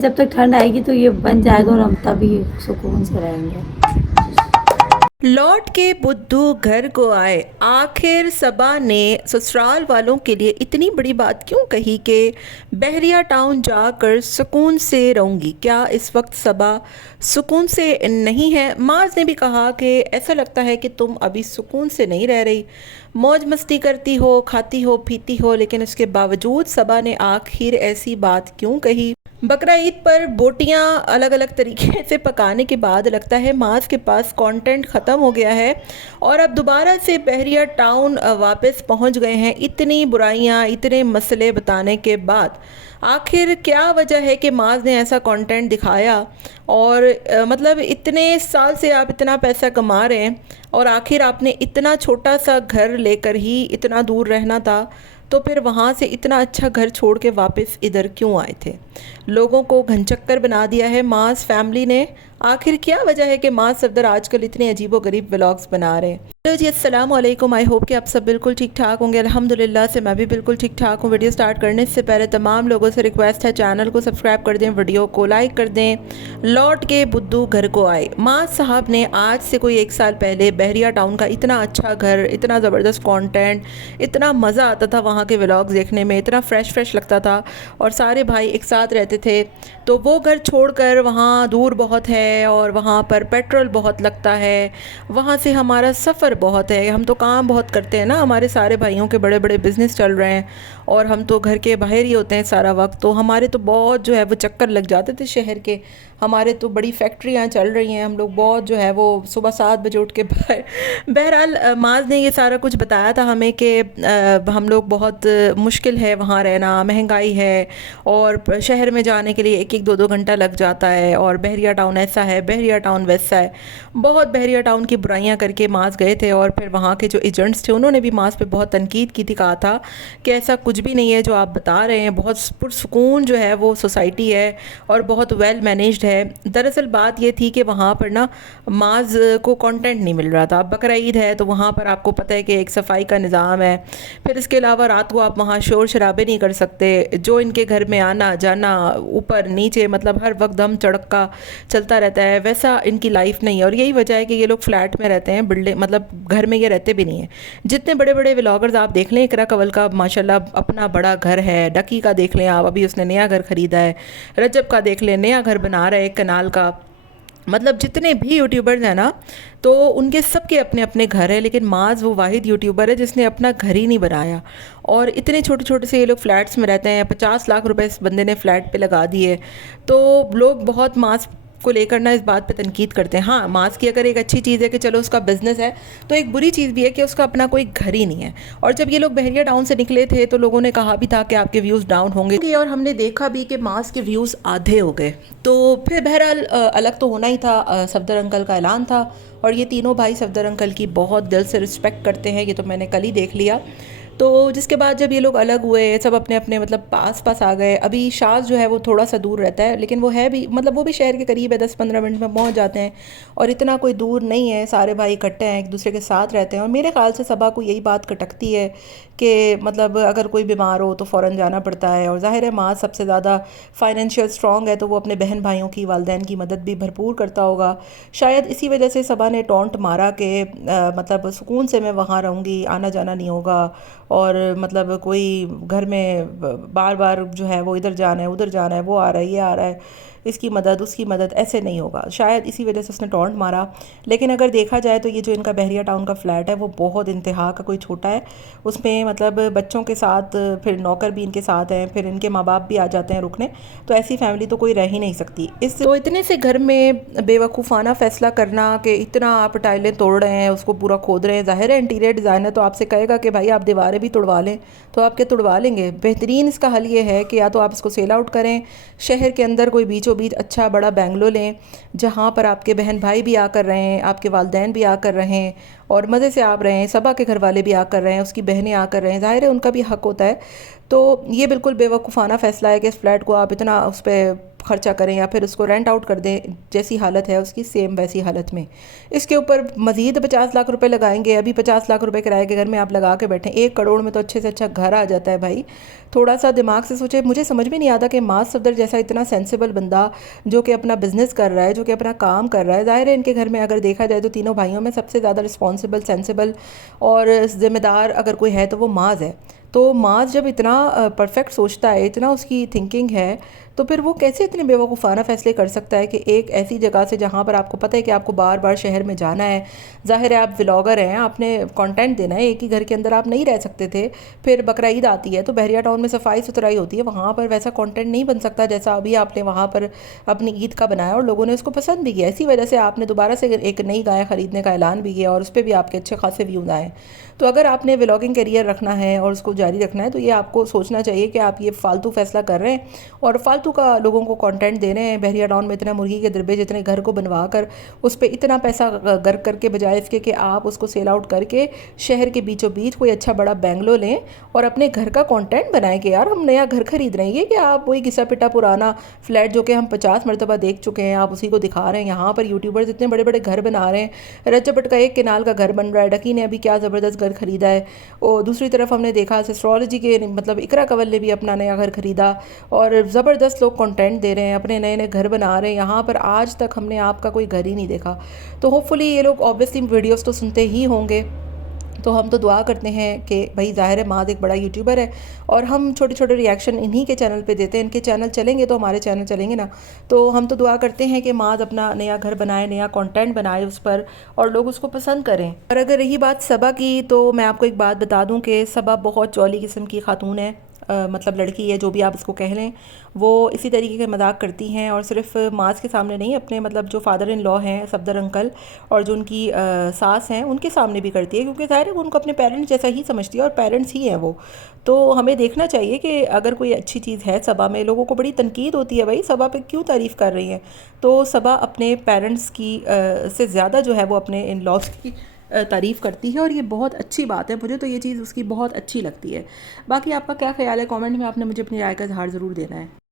जब तक ठंड आएगी तो ये बन जाएगा और हम तभी सुकून से रहेंगे। लौट के बुद्धू घर को आए। आखिर सबा ने ससुराल वालों के लिए इतनी बड़ी बात क्यों कही कि बहरिया टाउन जाकर सुकून से रहूंगी। क्या इस वक्त सबा सुकून से नहीं है? माज ने भी कहा कि ऐसा लगता है कि तुम अभी सुकून से नहीं रह रही, मौज मस्ती करती हो, खाती हो, पीती हो, लेकिन इसके बावजूद सबा ने आखिर ऐसी बात क्यों कही। बकरा ईद पर बोटियां अलग अलग तरीके से पकाने के बाद लगता है माज के पास कंटेंट ख़त्म हो गया है और अब दोबारा से बहरिया टाउन वापस पहुंच गए हैं। इतनी बुराइयां, इतने मसले बताने के बाद आखिर क्या वजह है कि माज ने ऐसा कंटेंट दिखाया और मतलब इतने साल से आप इतना पैसा कमा रहे हैं और आखिर आपने इतना छोटा सा घर लेकर ही इतना दूर रहना था, तो फिर वहाँ से इतना अच्छा घर छोड़ के वापस इधर क्यों आए थे? लोगों को घनचक्कर बना दिया है मास फैमिली ने। आखिर क्या वजह है कि मास सफदर आजकल इतने अजीबोगरीब व्लॉग्स बना रहे हैं? हेलो जी, अस्सलाम वालेकुम। आई होप कि आप सब बिल्कुल ठीक ठाक होंगे। अल्हम्दुलिल्लाह से मैं भी बिल्कुल ठीक ठाक हूँ। वीडियो स्टार्ट करने से पहले तमाम लोगों से रिक्वेस्ट है, चैनल को सब्सक्राइब कर दें, वीडियो को लाइक कर दें। लौट के बुद्धू घर को आए। मास साहब ने आज से कोई 1 साल पहले बहरिया टाउन का इतना अच्छा घर, इतना ज़बरदस्त कंटेंट, इतना मज़ा आता था वहाँ के व्लॉग्स देखने में, इतना फ्रेश लगता था और सारे भाई एक साथ रहते थे। तो वो घर छोड़कर वहाँ दूर बहुत है और वहाँ पर पेट्रोल बहुत लगता है, वहाँ से हमारा सफ़र बहुत है, हम तो काम बहुत करते हैं ना, हमारे सारे भाइयों के बड़े बड़े बिज़नेस चल रहे हैं और हम तो घर के बाहर ही होते हैं सारा वक्त। तो हमारे तो बहुत जो है वो चक्कर लग जाते थे शहर के। हमारे तो बड़ी फैक्ट्रियाँ चल रही हैं, हम लोग बहुत जो है वो सुबह 7 बजे उठ के बाहर। बहरहाल माज ने ये सारा कुछ बताया था हमें कि हम लोग बहुत मुश्किल है वहाँ रहना, महंगाई है और शहर में जाने के लिए 1-1 2-2 घंटा लग जाता है और बहरिया टाउन ऐसा है, बहरिया टाउन वैसा है। बहुत बहरिया टाउन की बुराइयां करके मास गए थे और फिर वहाँ के जो एजेंट्स थे उन्होंने भी मास पे बहुत तनकीद की थी, कहा था कि ऐसा कुछ भी नहीं है जो आप बता रहे हैं, बहुत पुरसुकून जो है वो सोसाइटी है और बहुत वेल मैनेज्ड है। दरअसल बात ये थी कि वहाँ पर ना माज को कंटेंट नहीं मिल रहा था। बकरा ईद है तो वहाँ पर आपको पता है कि एक सफाई का निज़ाम है, फिर इसके अलावा रात को आप वहाँ शोर शराबे नहीं कर सकते। जो इनके घर में आना जाना, ऊपर नीचे, मतलब हर वक्त दम चड़का चलता रहता है, वैसा इनकी लाइफ नहीं है। और यही वजह है कि ये लोग फ्लैट में रहते हैं, बिल्डिंग मतलब घर में ये रहते भी नहीं है। जितने बड़े बड़े व्लॉगर्स आप देख लें, इकरा कंवल का माशाल्लाह अपना बड़ा घर है, डकी का देख लें आप, अभी उसने नया घर ख़रीदा है, रजब का देख लें नया घर बना रहा है कनाल का। मतलब जितने भी यूट्यूबर्स हैं ना, तो उनके सबके अपने अपने घर है, लेकिन माज वो वाहिद यूट्यूबर है जिसने अपना घर ही नहीं बनाया। और इतने छोटे छोटे से ये लोग फ्लैट्स में रहते हैं। 50 लाख रुपए इस बंदे ने फ्लैट पे लगा दिए। तो लोग बहुत मास को लेकर ना इस बात पे तनकीद करते हैं। हाँ, मास की अगर एक अच्छी चीज़ है कि चलो उसका बिज़नेस है, तो एक बुरी चीज़ भी है कि उसका अपना कोई घर ही नहीं है। और जब ये लोग बहरिया टाउन से निकले थे तो लोगों ने कहा भी था कि आपके व्यूज़ डाउन होंगे और हमने देखा भी कि मास के व्यूज़ आधे हो गए। तो फिर बहरहाल अलग तो होना ही था। सफदर अंकल का ऐलान था और ये तीनों भाई सफदर अंकल की बहुत दिल से रिस्पेक्ट करते हैं, ये तो मैंने कल ही देख लिया। तो जिसके बाद जब ये लोग अलग हुए, सब अपने अपने मतलब पास पास आ गए। अभी शाज जो है वो थोड़ा सा दूर रहता है, लेकिन वो है भी मतलब वो भी शहर के करीब है, 10-15 मिनट में पहुंच जाते हैं और इतना कोई दूर नहीं है। सारे भाई इकट्ठे हैं, एक दूसरे के साथ रहते हैं और मेरे ख्याल से सबा को यही बात खटकती है कि मतलब अगर कोई बीमार हो तो फ़ौरन जाना पड़ता है। और ज़ाहिर है माँ सबसे ज़्यादा फाइनेंशियल स्ट्रॉन्ग है, तो वो अपने बहन भाइयों की, वालदैन की मदद भी भरपूर करता होगा। शायद इसी वजह से सबा ने टॉन्ट मारा कि मतलब सुकून से मैं वहाँ रहूँगी, आना जाना नहीं होगा और मतलब कोई घर में बार बार जो है वो इधर जाना है, उधर जाना है, वो आ रहा है, ये आ रहा है, इसकी मदद उसकी मदद, ऐसे नहीं होगा। शायद इसी वजह से उसने टॉन्ट मारा। लेकिन अगर देखा जाए तो ये जो इनका बहरिया टाउन का फ्लैट है वो बहुत इंतहा का कोई छोटा है। उसमें मतलब बच्चों के साथ फिर नौकर भी इनके साथ हैं, फिर इनके माँ बाप भी आ जाते हैं रुकने। तो ऐसी फैमिली तो कोई रह ही नहीं सकती। इस तो इतने से घर में बेवकूफ़ाना फ़ैसला करना कि इतना आप टाइलें तोड़ रहे हैं, उसको पूरा खोद रहे हैं। ज़ाहिर है इंटीरियर डिज़ाइनर तो आपसे कहेगा कि भाई आप दीवारें भी तुड़वा लें, तो आप क्या तुड़वा लेंगे? बेहतरीन इसका हल ये है कि या तो आप इसको सेल आउट करें, शहर के अंदर कोई बीचों बीच अच्छा बड़ा बैंगलो लें जहाँ पर आपके बहन भाई भी आकर रहें, आपके वालदैन भी आकर रहें और मज़े से आप रहें, सबा के घर वाले भी आकर रहें, उसकी बहनें आकर रहें। ज़ाहिर है उनका भी हक़ होता है। तो ये बिल्कुल बेवकूफ़ाना फ़ैसला है कि इस फ्लैट को आप इतना उस पर खर्चा करें या फिर उसको रेंट आउट कर दें, जैसी हालत है उसकी सेम वैसी हालत में। इसके ऊपर मज़ीद 50 लाख रुपए लगाएंगे, अभी 50 लाख रुपए किराए के घर में आप लगा के बैठें, 1 करोड़ में तो अच्छे से अच्छा घर आ जाता है भाई। थोड़ा सा दिमाग से सोचे। मुझे समझ में नहीं आता कि माज सफदर जैसा इतना सेंसिबल बंदा जो कि अपना बिजनेस कर रहा है, जो कि अपना काम कर रहा है, ज़ाहिर है इनके घर में अगर देखा जाए तो तीनों भाइयों में सबसे ज़्यादा रिस्पॉन्सिबल, सेंसिबल और ज़िम्मेदार अगर कोई है तो वो माज है। तो माज जब इतना परफेक्ट सोचता है, इतना उसकी थिंकिंग है, तो फिर वो कैसे इतने बेवकूफ़ाना फ़ैसले कर सकता है कि एक ऐसी जगह से जहाँ पर आपको पता है कि आपको बार बार शहर में जाना है, ज़ाहिर है आप व्लॉगर हैं, आपने कंटेंट देना है, एक ही घर के अंदर आप नहीं रह सकते थे। फिर बकरा ईद आती है तो बहरिया टाउन में सफाई सुथराई होती है, वहाँ पर वैसा कंटेंट नहीं बन सकता जैसा अभी आपने वहाँ पर अपनी ईद का बनाया और लोगों ने उसको पसंद भी किया। इसी वजह से आपने दोबारा से एक नई गाय ख़रीदने का ऐलान भी किया और उस पर भी आपके अच्छे खासे व्यूज़ आए। तो अगर आपने व्लॉगिंग करियर रखना है और उसको जारी रखना है तो ये आपको सोचना चाहिए कि आप ये फालतू फैसला कर रहे हैं और फालतू का लोगों को कंटेंट दे रहे हैं। बहरिया टाउन में इतना मुर्गी के दरबे जितने घर को बनवा कर उस पर इतना पैसा गर्क करके, बजाय इसके कि आप उसको सेल आउट करके शहर के बीचों बीच कोई अच्छा बड़ा बेंगलो लें और अपने घर का कंटेंट बनाएं कि यार हम नया घर खरीद रहे हैं। ये कि आप वही घिसा पिटा पुराना फ्लैट जो कि हम 50 मरतबा देख चुके हैं, आप उसी को दिखा रहे हैं। यहाँ पर यूट्यूबर्स इतने बड़े बड़े घर बना रहे हैं, रजबट का एक केनाल का घर बन रहा है, डकी ने अभी क्या ज़बरदस्त घर खरीदा है। और दूसरी तरफ हमने देखा एस्ट्रोलॉजी के मतलब इकरा कंवल ने भी अपना नया घर खरीदा और ज़बरदस्त लोग कंटेंट दे रहे हैं, अपने नए नए घर बना रहे हैं। यहाँ पर आज तक हमने आपका कोई घर ही नहीं देखा। तो होपफुली ये लोग ऑब्वियसली वीडियोस तो सुनते ही होंगे, तो हम तो दुआ करते हैं कि भाई ज़ाहिर है माज एक बड़ा यूट्यूबर है और हम छोटे छोटे रिएक्शन इन्हीं के चैनल पे देते हैं। इनके चैनल चलेंगे तो हमारे चैनल चलेंगे ना। तो हम तो दुआ करते हैं कि माज अपना नया घर बनाए, नया कंटेंट बनाए उस पर और लोग उसको पसंद करें। और अगर रही बात सबा की, तो मैं आपको एक बात बता दूं कि सबा बहुत जॉली किस्म की खातून है, मतलब लड़की है, जो भी आप इसको कह लें। वो इसी तरीके के मजाक करती हैं और सिर्फ माज के सामने नहीं, अपने मतलब जो फादर इन लॉ हैं सफदर अंकल और जो उनकी सास हैं उनके सामने भी करती है, क्योंकि ज़ाहिर है वो उनको अपने पेरेंट्स जैसा ही समझती है और पेरेंट्स ही हैं वो। तो हमें देखना चाहिए कि अगर कोई अच्छी चीज़ है सबा में, लोगों को बड़ी तनकीद होती है भाई सबा पे क्यों तारीफ़ कर रही हैं। तो सबा अपने पेरेंट्स की से ज़्यादा जो है वो अपने इन लॉज की तारीफ़ करती है और ये बहुत अच्छी बात है। मुझे तो ये चीज़ उसकी बहुत अच्छी लगती है। बाकी आपका क्या ख्याल है कमेंट में आपने मुझे अपनी राय का इज़हार ज़रूर देना है।